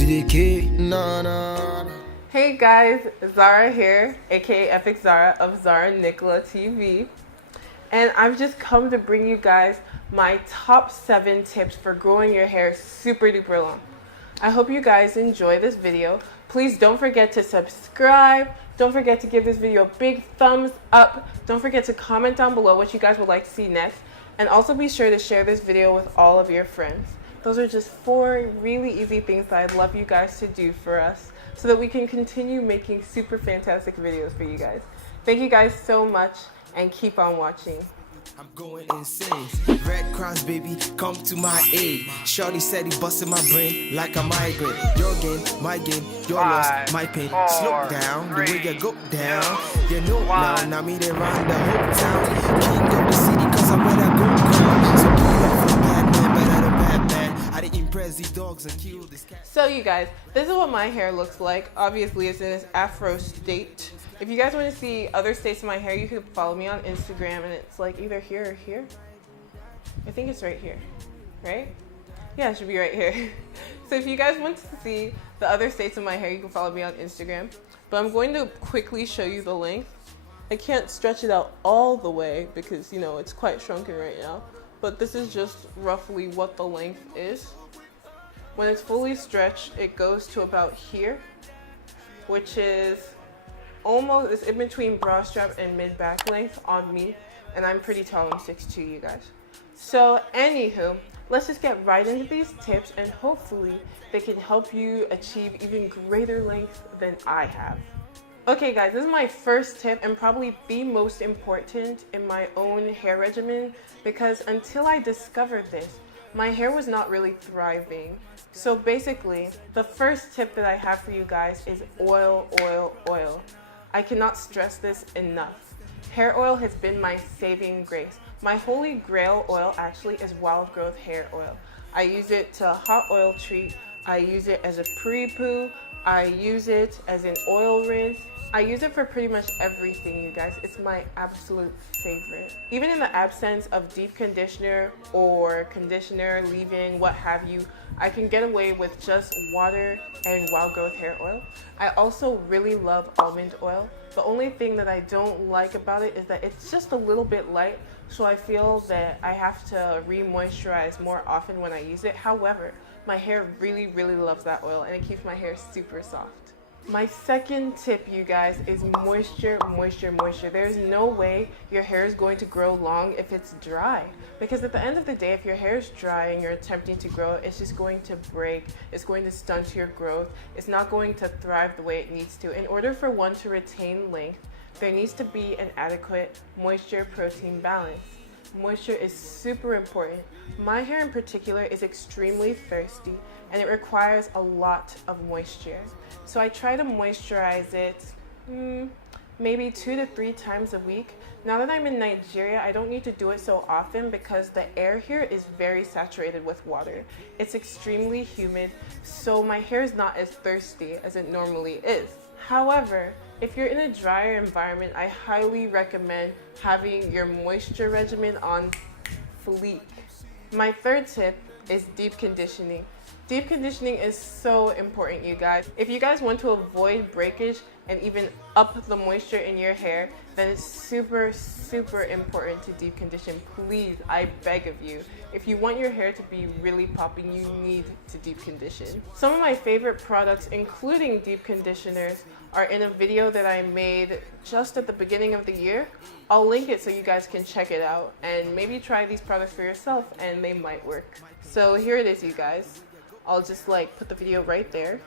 to the K, nah, nah. Hey guys, Zara here, aka Epic Zara of Zara Nicola TV. And I've just come to bring you guys my top 7 tips for growing your hair super duper long. I hope you guys enjoy this video. Please don't forget to subscribe. Don't forget to give this video a big thumbs up. Don't forget to comment down below what you guys would like to see next. And also be sure to share this video with all of your friends. Those are just 4 really easy things that I'd love you guys to do for us so that we can continue making super fantastic videos for you guys. Thank you guys so much and keep on watching. I'm going insane. Red Cross, baby, come to my aid. Shorty said he busted my brain like a migraine. Your game, my game, your loss, my pain. Slow down, the way you go down. You know now me they run the whole town. King of the city, cause I'm where I go down. So get off the bad man, better than bad man. I didn't impress these dogs and kill this cat. So you guys, this is what my hair looks like. Obviously it's in its afro state. If you guys want to see other states of my hair, you can follow me on Instagram, and it's like either here or here. I think it's right here, right? Yeah, it should be right here. So if you guys want to see the other states of my hair, you can follow me on Instagram. But I'm going to quickly show you the length. I can't stretch it out all the way because, you know, it's quite shrunken right now. But this is just roughly what the length is. When it's fully stretched, it goes to about here, which is almost, it's in between bra strap and mid back length on me, and I'm pretty tall. I'm 6'2", you guys. So anywho, let's just get right into these tips, and hopefully they can help you achieve even greater length than I have. Okay guys, this is my first tip and probably the most important in my own hair regimen, because until I discovered this, my hair was not really thriving. So basically, the first tip that I have for you guys is oil, oil, oil. I cannot stress this enough. Hair oil has been my saving grace. My holy grail oil actually is wild growth hair oil. I use it to hot oil treat. I use it as a pre-poo. I use it as an oil rinse. I use it for pretty much everything, you guys. It's my absolute favorite. Even in the absence of deep conditioner or conditioner, leave-in, what have you, I can get away with just water and wild growth hair oil. I also really love almond oil. The only thing that I don't like about it is that it's just a little bit light, so I feel that I have to re-moisturize more often when I use it. However, my hair really, really loves that oil, and it keeps my hair super soft. My second tip, you guys, is moisture, moisture, moisture. There's no way your hair is going to grow long if it's dry. Because at the end of the day, if your hair is dry and you're attempting to grow, it's just going to break. It's going to stunt your growth. It's not going to thrive the way it needs to. In order for one to retain length, there needs to be an adequate moisture-protein balance. Moisture is super important. My hair in particular is extremely thirsty, and it requires a lot of moisture. So I try to moisturize it maybe 2 to 3 times a week. Now that I'm in Nigeria, I don't need to do it so often because the air here is very saturated with water. It's extremely humid, so my hair is not as thirsty as it normally is. However, if you're in a drier environment, I highly recommend having your moisture regimen on fleek. My third tip is deep conditioning. Deep conditioning is so important, you guys. If you guys want to avoid breakage and even up the moisture in your hair, then it's super, super important to deep condition. Please, I beg of you. If you want your hair to be really popping, you need to deep condition. Some of my favorite products, including deep conditioners, are in a video that I made just at the beginning of the year. I'll link it so you guys can check it out and maybe try these products for yourself, and they might work. So here it is, you guys. I'll just like put the video right there,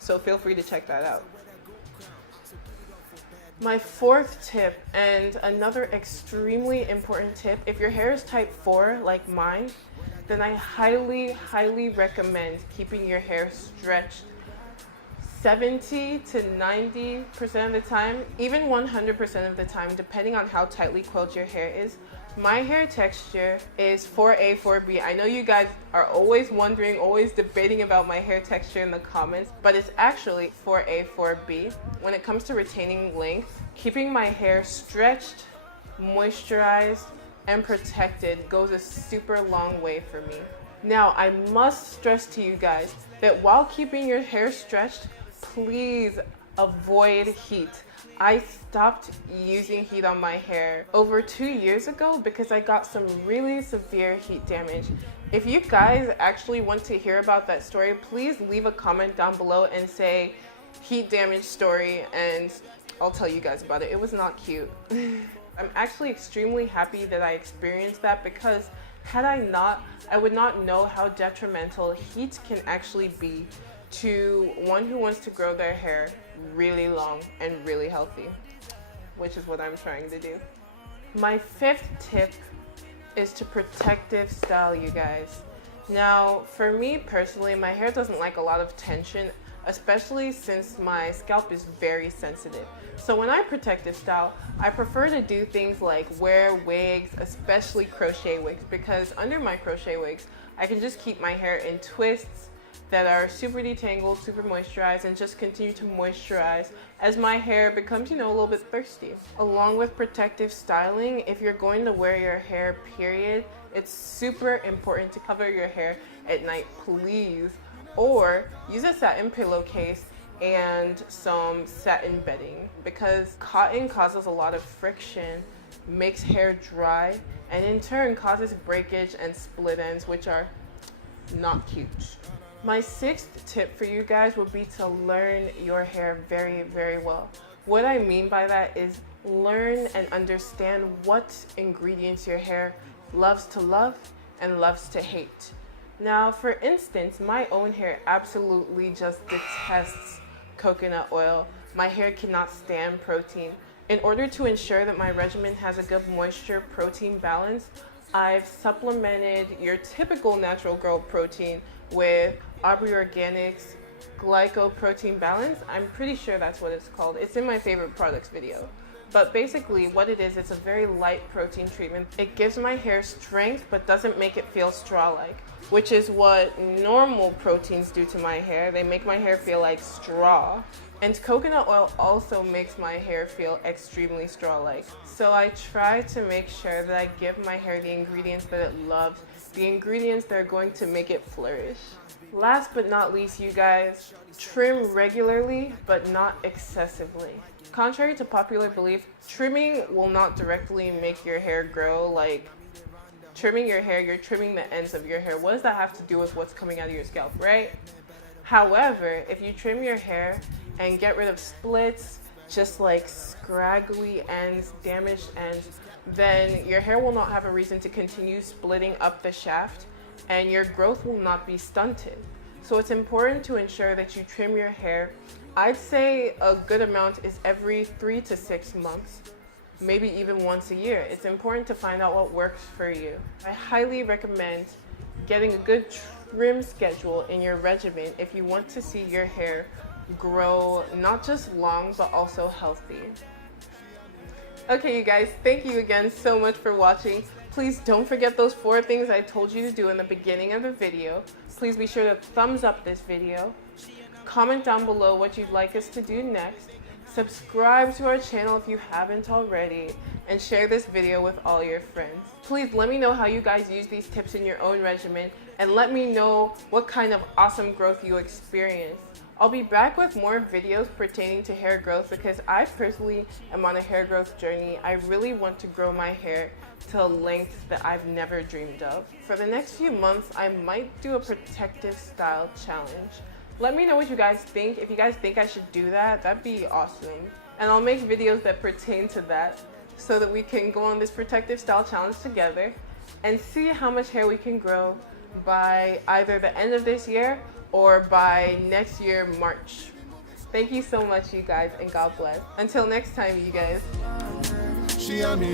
so feel free to check that out. My fourth tip, and another extremely important tip, if your hair is type 4 like mine, then I highly, highly recommend keeping your hair stretched 70 to 90% of the time, even 100% of the time, depending on how tightly coiled your hair is. My hair texture is 4A, 4B. I know you guys are always wondering, always debating about my hair texture in the comments, but it's actually 4A, 4B. When it comes to retaining length, keeping my hair stretched, moisturized, and protected goes a super long way for me. Now, I must stress to you guys that while keeping your hair stretched, please avoid heat. I stopped using heat on my hair over 2 years ago because I got some really severe heat damage. If you guys actually want to hear about that story, please leave a comment down below and say heat damage story, and I'll tell you guys about it. It was not cute. I'm actually extremely happy that I experienced that, because had I not, I would not know how detrimental heat can actually be to one who wants to grow their hair really long and really healthy, which is what I'm trying to do. My 5th tip is to protective style, you guys. Now, for me personally, my hair doesn't like a lot of tension, especially since my scalp is very sensitive. So when I protective style, I prefer to do things like wear wigs, especially crochet wigs, because under my crochet wigs, I can just keep my hair in twists that are super detangled, super moisturized, and just continue to moisturize as my hair becomes, a little bit thirsty. Along with protective styling, if you're going to wear your hair, period, it's super important to cover your hair at night, please. Or use a satin pillowcase and some satin bedding, because cotton causes a lot of friction, makes hair dry, and in turn causes breakage and split ends, which are not cute. My 6th tip for you guys would be to learn your hair very, very well. What I mean by that is learn and understand what ingredients your hair loves to love and loves to hate. Now, for instance, my own hair absolutely just detests coconut oil. My hair cannot stand protein. In order to ensure that my regimen has a good moisture protein balance, I've supplemented your typical natural girl protein with Aubrey Organics glycoprotein balance. I'm pretty sure that's what it's called. It's in my favorite products video. But basically what it is, it's a very light protein treatment. It gives my hair strength but doesn't make it feel straw-like, which is what normal proteins do to my hair. They make my hair feel like straw. And coconut oil also makes my hair feel extremely straw-like. So I try to make sure that I give my hair the ingredients that it loves, the ingredients that are going to make it flourish. Last but not least, you guys, trim regularly but not excessively. Contrary to popular belief, trimming will not directly make your hair grow. Like trimming your hair, you're trimming the ends of your hair. What does that have to do with what's coming out of your scalp, right? However, if you trim your hair and get rid of splits, just like scraggly ends, damaged ends, then your hair will not have a reason to continue splitting up the shaft, and your growth will not be stunted. So it's important to ensure that you trim your hair. I'd say a good amount is every 3 to 6 months, maybe even once a year. It's important to find out what works for you. I highly recommend getting a good trim schedule in your regimen if you want to see your hair grow not just long but also healthy. Okay, you guys, thank you again so much for watching. Please don't forget those 4 things I told you to do in the beginning of the video. Please be sure to thumbs up this video. Comment down below what you'd like us to do next. Subscribe to our channel if you haven't already, and share this video with all your friends. Please let me know how you guys use these tips in your own regimen, and let me know what kind of awesome growth you experience. I'll be back with more videos pertaining to hair growth because I personally am on a hair growth journey. I really want to grow my hair to a length that I've never dreamed of. For the next few months, I might do a protective style challenge. Let me know what you guys think. If you guys think I should do that, that'd be awesome. And I'll make videos that pertain to that so that we can go on this protective style challenge together and see how much hair we can grow by either the end of this year or by next year, March. Thank you so much, you guys, and God bless. Until next time, you guys. She and me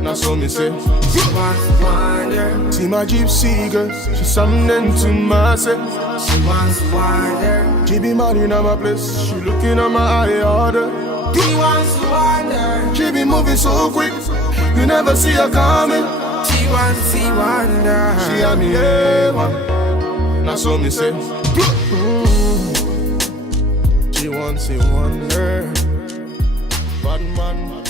now so me say she wants to wander. See my gypsy girl, she's something to myself. She wants to wander. She be mad in my place, she looking at my eye order. She wants to wander. She be moving so quick, you never see her coming. She wants to see wander. She and me now so me say she wants to wander. Bad man.